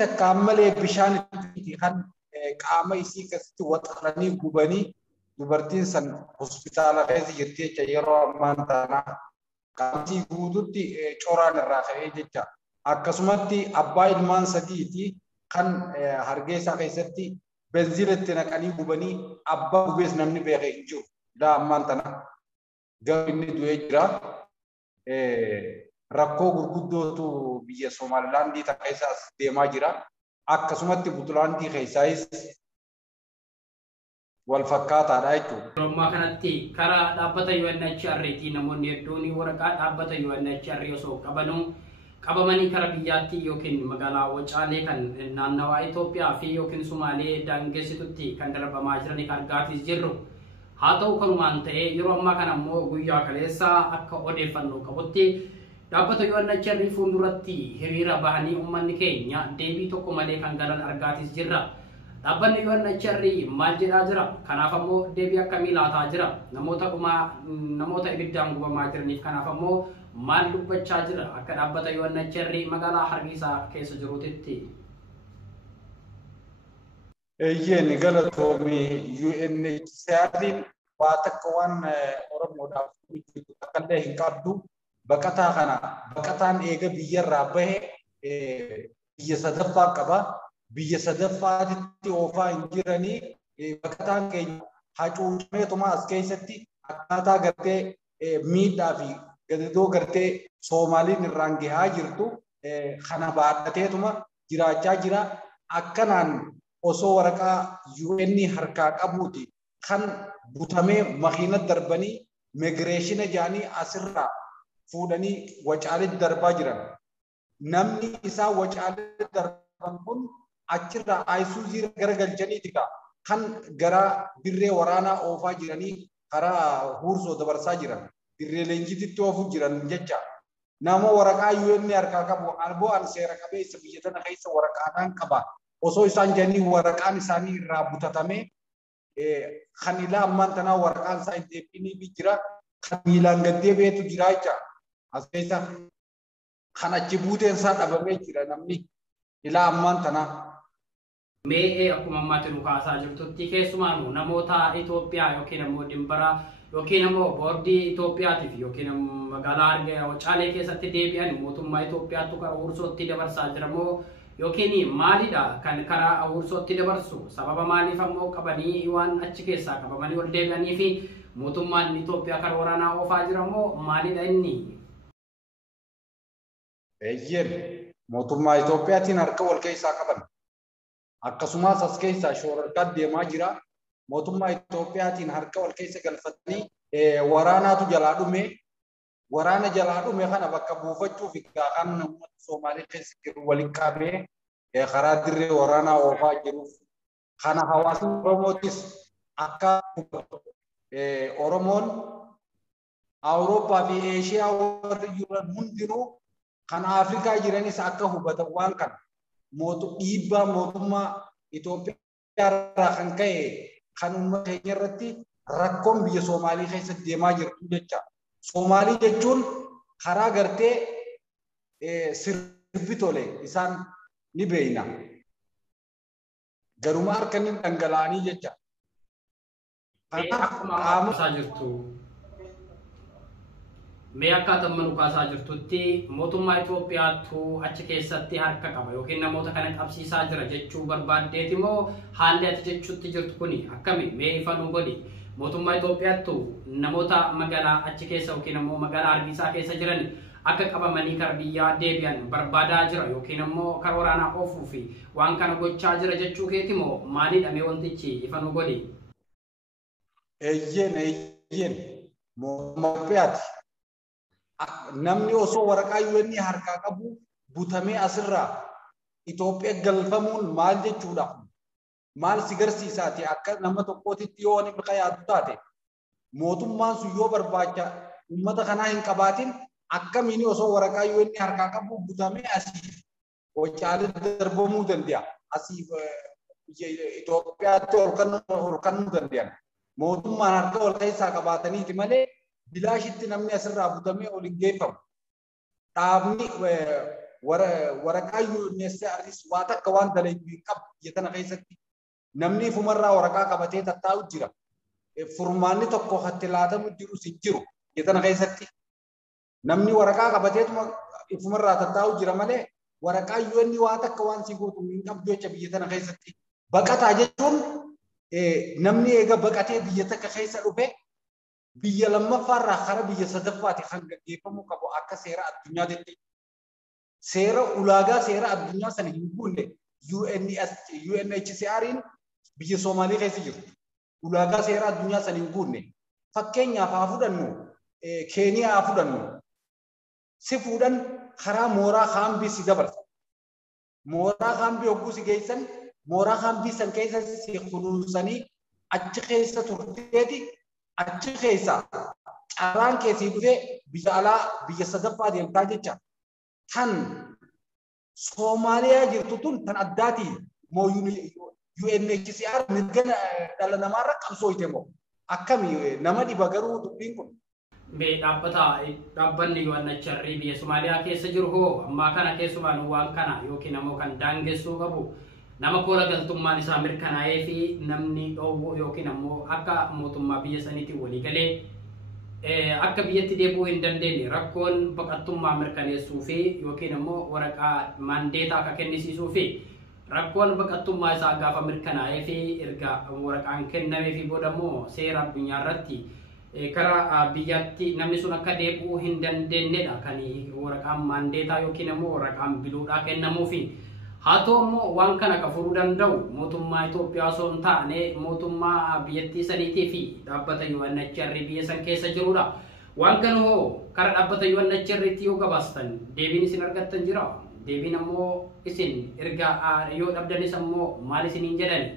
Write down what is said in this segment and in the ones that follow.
takkaamalee bishaan itti kan qaama isii keessatti waxalanii gubanii dubartiin san hospitaala keessa jirti jecha yeroo ammaan taana qaamtii guututti coraan irraa ka'ee jecha akkasumatti abbaa ilmaan sadiiti kan hargeysaa keessatti benziilatti naqanii gubanii abbaa gubees namni beekee hin jiru daa ammaan tana garuu inni du'ee jira. Rakkoo gurguddootu biyya Somaalilaandii takka keessaas deemaa jira. Akkasumatti Puntlaandii keessaayis wal fakkaataadha jechuudha. Ammaa kanatti karaa dhaabbata UNHCR'tiin namoonni hedduun waraqaa dhaabbata UNHCR osoo qabamanii karaa biyyaatti yookiin magaalaa Wacaalee kan naannawaa Itoophiyaa fi yookiin Sumaalee daangessitutti kan darbamaa jiran argaatis jirru. Haa ta'u kanumaan ta'ee yeroo ammaa kana immoo guyyaa kaleessaa akka odeeffannoo qabutti dhaabbata UNHCR fuulduratti hiriira bahanii uummanni keenya deebii tokko malee kan galan argaatis jirra. Dhaabbanni UNHCR maal jedhaa jira? Kanaaf ammoo deebii akkamii laataa jira? Namoota ibiddaan gubamaa jiraniif kanaaf ammoo maal dubbachaa jira? Akka dhaabbata UNHCR magaalaa Hargeysaa keessa jiruutitti. Eeyyeen galatoomii UNHCR'n waa takka waan Oromoodhaaf akkallee hin qabdu baqataa kana baqataan eega biyyarraa bahe biyya sadaffaa qaba. Biyya sadaffaatti oofaa hin jiranii baqataan keenya hacuucameetuma as keessatti akkaataa gartee miidhaa fi gadadoo gartee Soomaaliin irraan gahaa jirtu kana baadhateetuma jiraachaa jira. Akkanaan osoo waraqaa UN harkaa qabuuti kan butamee makiina darbanii migireeshina jaanii asirraa fuudhanii Wacaaleetti darbaa jiran. Namni isaa Wacaaleetti darban kun achirraa Ayisuuzii garagalchaniiti kan gara dirree waraanaa oofaa jiranii karaa Huursoo dabarsaa jiran. Dirree leenjititti oofuu jiran jecha. Nama waraqaa UN harkaa qabu alboo an seera qabeessa biyya tana keessa waraqaadhaan qaba. Osoo isaan jedhanii waraqaan isaanii irraa butatamee kan ilaa ammaan tanaa waraqaan isaa hin deebiinii jira. Kan miilaan gaddee beetu jira jecha. As keessa kan achi buuteen isaa dhabamee jira namni ilaa ammaan tanaa. Mee akkuma ammaatti nu kaasaa jirtutti keessumaanuu namoota Itoophiyaa yookiin ammoo dimbara yookiin ammoo boordii Itoophiyaatiif yookiin magaalaa Wacaalee keessatti deebi'an mootummaa Itoophiyaatti karaa Huursootti dabarsaa jira moo yookiin maalidha kan karaa Huursootti dabarsu sababa maaliif ammoo qabanii waan achi keessaa qabamanii ol deebi'anii fi mootummaan Itoophiyaa karaa waraanaa oofaa jira moo maalidha inni? Eeyyeen mootummaa Itoophiyaatiin harka wal keessaa qaban. Akkasumas as keessaa shoorarkaan deemaa jira. Mootummaa Itoophiyaatiin harka wal keessa galfatanii waraanaatu jalaa dhume. Waraana jalaa dhume kana bakka buufachuuf kan uummata Soomaalee keessa jiru waliin qabee karaa dirree waraanaa oofaa jiruuf. Kana hawaasni Oromootis akka Oromoon Awurooppaa fi Eeshiyaa warri jiran hundinuu kan Afrikaa jiranis akka hubatan waan kana. Dhiibbaa mootummaa Itoophiyaa irraa kan ka'e kan uummata keenya irratti rakkoon biyya Soomaalii keessatti deemaa jirtu jecha. Soomaalii jechuun karaa gartee sirbi tole isaan ni beeyna. Garuma harka inni dhangala'anii jecha. Mee akkaataa manu kaasaa jirtutti mootummaa Itoophiyaatu achi keessatti harka qaba yookiin namoota kana qabsiisaa jira jechuu barbaaddeeti moo haalli ati jechuutti jirtu kuni akkami mee ifa nu godhi mootummaa Itoophiyaatu namoota magaalaa achi keessa yookiin ammoo magaalaa Hargeysaa keessa jiran akka qabamanii karaa biyyaa deebi'an barbaadaa jira yookiin ammoo karaa waraanaa oofuu fi waan kana gochaa jira jechuu keeti moo maalidha mee wantichi ifa nu godhi? Eeyyeen mootummaa Itoophiyaati. Namni osoo waraqaa UN harkaa qabu butamee asirraa Itoophiyaa galfamuun maal jechuudha? Maal si garsiisaati akka nama tokkootitti yoo inni biqa yaadu taate mootummaan sun yoo barbaacha uummata kanaa hin qabaatin akkamiin osoo waraqaa UN harkaa qabu butamee asii Wacaalee darbamuu danda'a. Asii Itoophiyaatti ol kannuu danda'an. Mootummaan harka wal keessaa qabaataniiti malee bilaashitti namni asirraa butamee ol hin geeffamu. Dhaabni waraqaa UNHCRs waa takka waan dalagu hin qabu biyya tana keessatti namni fumarraa waraqaa qabatee tattaa'u jira. Furmaanni tokko hatti laatamu jiru si jiru biyya tana keessatti namni waraqaa qabateetuma fumarraa tattaa'u jira malee waraqaa UN waa takka waan si gootu hin qabdu jecha biyya tana keessatti. Baqataa jechuun namni eega baqatee biyya takka keessa dhufe biyya lammaffaarraa gara biyya sadaffaatti kan gaggeeffamuu qabu akka seera addunyaatti. Seera ulaagaa seera addunyaa sana hin guunne UNHCR'n biyya Soomaalii keessa jiru. Ulaagaa seera addunyaa sana hin guunne. Fakkeenyaaf haa fudhannu Keeniyaa haa fudhannu. Si fuudhan karaa mooraa kaambii si dabarsa. Mooraa kaambii hogguu si geessan mooraa kaambii san keessa si kunuunsanii achi keessa turteeti achi keessa carraan keessii dhufee biyya alaa biyya sadaffaa deemtaa jecha. Tan Somaaliyaa jirtu tun tan addaati moo UNHCR mirga dhala namaarra qabsooyte moo akkami nama dhiba garuu dubbiin kun. Dhaabbanni UNHCR biyya Somaaliyaa keessa jiru hoo ammaa kana keessumaan waan kana yookiin ammoo kan daangessuu qabu nama kola galtummaan isaa mirkanaa'ee fi namni dhoowwu yookiin ammoo akka mootummaa biyya saniitti walii galee akka biyyatti deebi'uu hin dandeenye rakkoon baqattummaa mirkaneessuu fi yookiin ammoo waraqaa maandeetaa akka kennisiisuu fi rakkoon baqattummaa isaa gaafa mirkanaa'ee fi erga waraqaan kennamee fi booda immoo seera addunyaa irratti karaa biyyatti namni sun akka deebi'uu hin dandeenyedha kan waraqaan maandeetaa yookiin ammoo waraqaan biluudhaa kennamuu fi haa ta'u immoo waan kana akka furuu danda'u mootummaa Itoophiyaa osoo hin taane mootummaa biyyattii saniitii fi dhaabbata UNHCR biyya san keessa jirudha. Waan kana hoo karaa dhaabbata UNHCR'tti yoo gabaastan deebiin isin argattan jira. Deebiin ammoo isin erga yoo dhabdanis ammoo maal isiniin jedhani?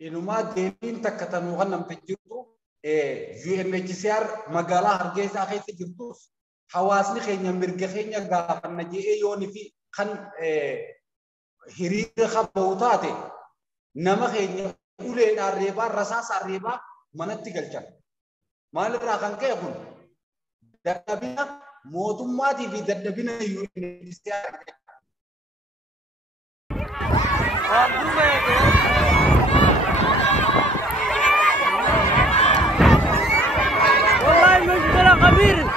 Inumaa deebiin takka tanuu kan namti jirtu UNHCR magaalaa Hargeysaa keessa jirtus hawaasni keenya mirga keenya gaafanna jedhee yoonii fi kan hiriira qabu taate nama keenya uleedhaan reebaa rasaasaan reebaa manatti galchan. Maalirraa kan ka'e kun dadhabina mootummaatii fi dadhabina UNHCR. والله مشكلة كبيرة.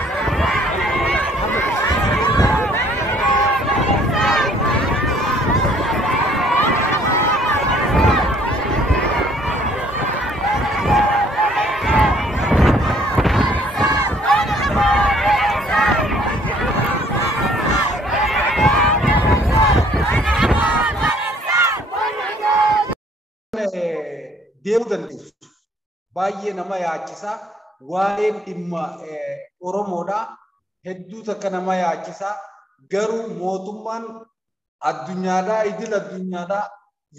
Deemu dandeessu. Baay'ee nama yaachisaa waa'een dhimma Oromoodhaa hedduu takka nama yaachisaa garuu mootummaan addunyaadhaa idil addunyaadhaa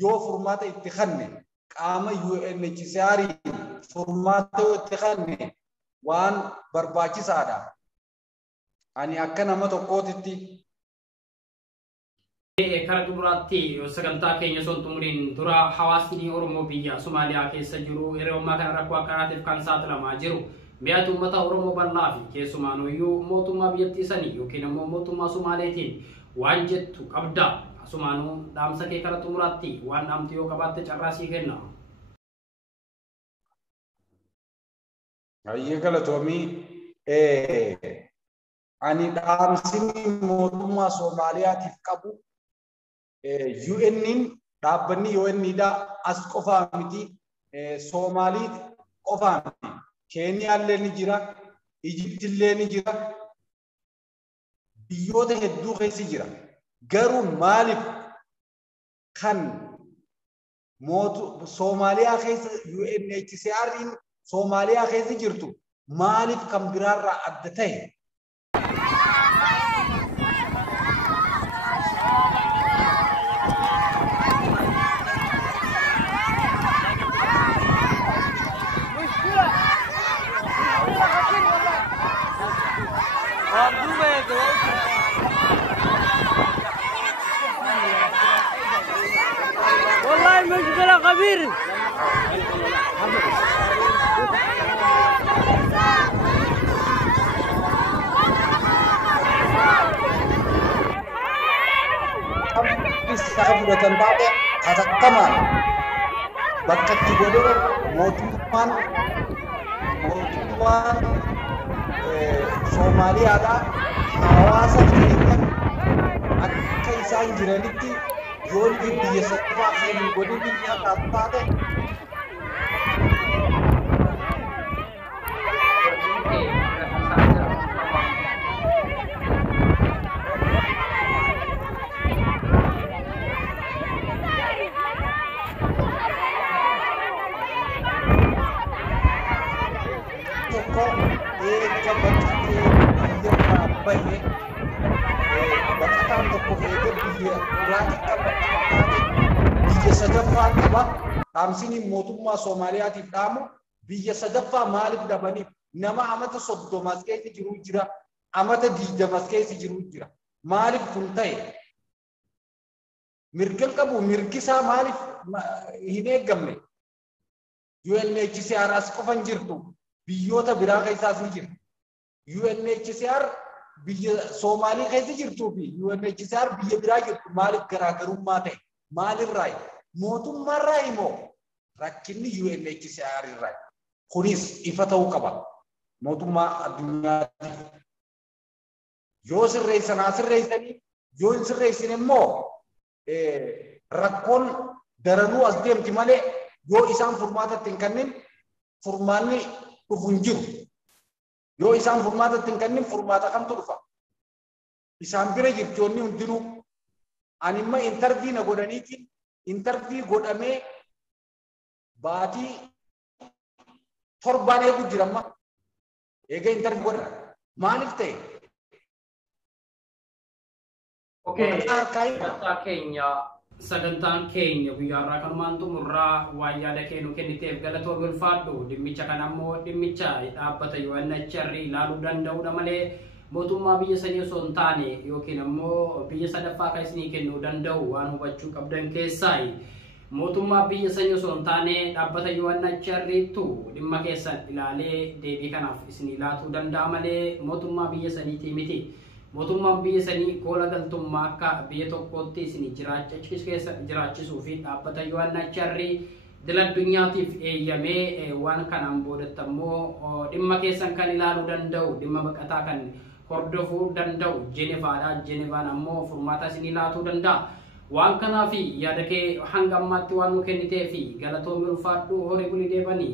yoo furmaata itti kenne qaama UNHCR furmaata yoo itti kenne waan barbaachisaadha. Ani akka nama tokkootitti karaa xumuraatti sagantaa keenya son xumuriin dura hawaasni Oromoo biyya Somaaliyaa keessa jiru yeroo ammaa kana rakkoo akkanaatiif kan saaxilamaa jiru. Mi'a uummata Oromoo bal'aa fi keessumaanuyyuu mootummaa biyyattii sanii yookiin ammoo mootummaa Somaaleetiin waan jettu qabda. Asumaanuu dhaamsa kee karaa xumuraatti waan dhaamtu yoo qabaatte carraa sii kenna. Baay'ee galatoomii ani dhaamsini mootummaa Somaaliyaatiif qabu UN'n dhaabbanni UN'dha as qofaa miti Soomaalii qofaa miti Keeniyaallee ni jira Ijiptillee ni jira biyyoota hedduu keessa jira garuu maaliif kan Soomaaliyaa keessa UNHCR'n Soomaaliyaa keessa jirtu maaliif kan biraarraa adda ta'e? والله مشكلة كبيرة. tarkaanfiis akka fudhatan taate hatattamaan bakka itti godhee mootummaan Soomaaliyaadhaa hawaasa keenya akka isaan jiranitti yoo biyya sadaffaa hin godhin biyya taate biyya sadaffaa qaba dhaamsiin mootummaa Soomaaliyaatiif dhaamu biyya sadaffaa maaliif dhabaniif nama amata 30 keessa jiru jira amata 20 keessa jiru jira maaliif kun ta'e mirgan qabu mirgisaa maaliif hin eeggamne UNHCR as qofan jirtu biyyoota biraa keessaas ni jira UNHCR biyya Soomaalii keessa jirtuu fi UNHCR biyya biraa jirtu maaliif garaagarummaa ta'e maalirraa mootummaarraa immoo rakkinni UNHCR irraa kunis ifa ta'uu qaba mootummaa addunyaatiif yoo sirreessan sirreessanii yoo hin sirreessin immoo rakkoon daranuu as deemti malee yoo isaan furmaatatti hin kennin furmaanni dhufu hin jiru. Yoo isaan furmaatatti hin kennin furmaata kamtu dhufa. Isaan bira jirtoonni hundinuu ani imma intarvii na godhaniitiin intarvii godhamee baatii torbaan eegu jiramma. Eega intarvii godha. Maaliif ta'e? Sagantaan keenya guyyaarraa kanumaan xumurraa waan yaada kennu kenniteef galatoomii ulfaadhu dhimmicha kan ammoo dhimmicha dhaabbata UNHCR ilaaluu danda'udha malee mootummaa biyya sanii osoo hin taane yookiin ammoo biyya sadaffaa kan isinii kennuu danda'u waan hubachuu qabdan keessaa mootummaa biyya sanii osoo hin taane dhaabbata UNHCRtu dhimma keessan ilaalee deebii kanaaf isinii laatuu danda'a malee mootummaa biyya saniitii miti. Mootummaan biyya sanii kola galtummaa akka biyya tokkootti isin jiraachisuu fi dhaabbata UNHCR dila addunyaatiif eeyyamee waan kanaan boodatti ammoo dhimma keessan kan ilaaluu danda'u dhimma baqataa kan hordofuu danda'u Jenevaadha. Jenevaan ammoo furmaata isin laatuu danda'a. Waan kanaaf yaada kee hanga ammaatti waan nu kennitee fi galatoomii ulfaadhu horii bulii deebanii.